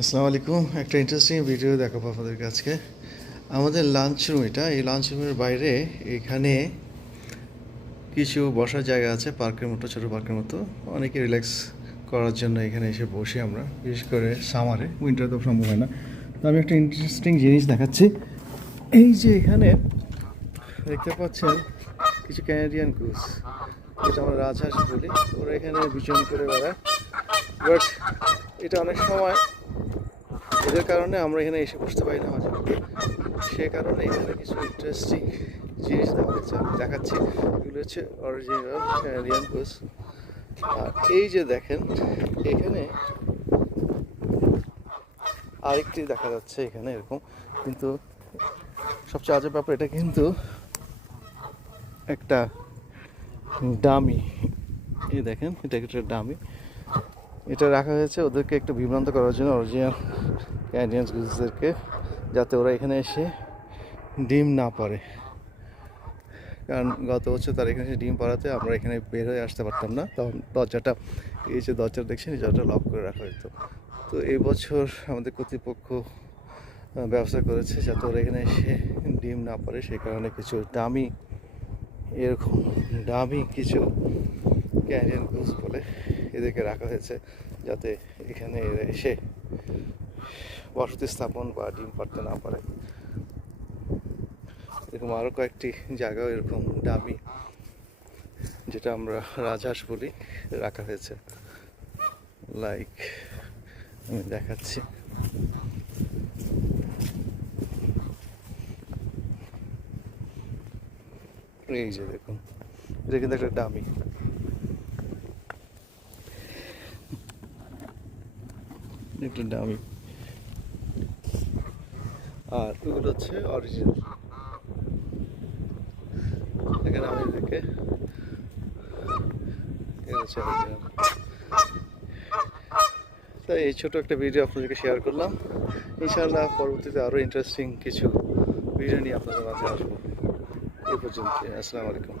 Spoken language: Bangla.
আসসালামু আলাইকুম। একটা ইন্টারেস্টিং ভিডিও দেখাবো আপনাদেরকে আজকে। আমাদের লাঞ্চ রুম এটা, এই লাঞ্চ রুমের বাইরে এখানে কিছু বসার জায়গা আছে, পার্কের মতো, ছোটো পার্কের মতো। অনেকে রিল্যাক্স করার জন্য এখানে এসে বসি আমরা, বিশেষ করে সামারে। উইন্টারে তো সম্ভব হয় না। তো আমি একটা ইন্টারেস্টিং জিনিস দেখাচ্ছি। এই যে এখানে দেখতে পাচ্ছেন কিছু ক্যানাডিয়ান গুজ, যেটা আমরা রাজহাঁস বলি। ওরা এখানে বিচরণ করে বেড়ায়, বাট এটা অনেক সময় এদের কারণে আমরা এখানে এসে বসতে পারি না মাঝে মধ্যে। সে কারণে এখানে কিছু ইন্টারেস্টিং জিনিস দেওয়া হয়েছে, আমি দেখাচ্ছি। এগুলো হচ্ছে অরিজিনাল ক্যানাডিয়ান গোস। আর এই যে দেখেন, এখানে আরেকটি দেখা যাচ্ছে এখানে এরকম, কিন্তু সবচেয়ে আজব ব্যাপার, এটা কিন্তু একটা ডামি। এই দেখেন, এটা একটা ডামি। এটা রাখা হয়েছে ওদেরকে একটু বিভ্রান্ত করার জন্য, অরিজিনাল ক্যানাডিয়ান গুজদেরকে, যাতে ওরা এখানে এসে ডিম না পারে। কারণ গত বছর তার এখানে এসে ডিম পাড়াতে আমরা এখানে বের হয়ে আসতে পারতাম না, তখন দরজাটা, এই যে দরজাটা দেখছেন, এই দরজাটা লক করে রাখা হতো। তো এই বছর আমাদের কর্তৃপক্ষ ব্যবস্থা করেছে যাতে ওরা এখানে এসে ডিম না পারে। সেই কারণে কিছু দামি, এরকম দামি কিছু ক্যানাডিয়ান গুজ বলে এদেরকে রাখা হয়েছে, যাতে এখানে এসে বসতি স্থাপন বা ডিম পাড়তে না পারে। এরকম আরও কয়েকটি জায়গাও এরকম ডামি, যেটা আমরা রাজহাঁস বলি, রাখা হয়েছে। লাইক আমি দেখাচ্ছি, এই যে দেখুন, এটা কিন্তু একটা ডামি। একটা ডামি, আর ওগুলো হচ্ছে অরিজিনাল। এখানে আমি দেখে হচ্ছে অরিজিনাল। তাই এই ছোটো একটা ভিডিও আপনাদেরকে শেয়ার করলাম। ইনশাআল্লাহ পরবর্তীতে আরও ইন্টারেস্টিং কিছু ভিডিও নিয়ে আপনাদের মাঝে আসবো। এই পর্যন্ত, আসসালামু আলাইকুম।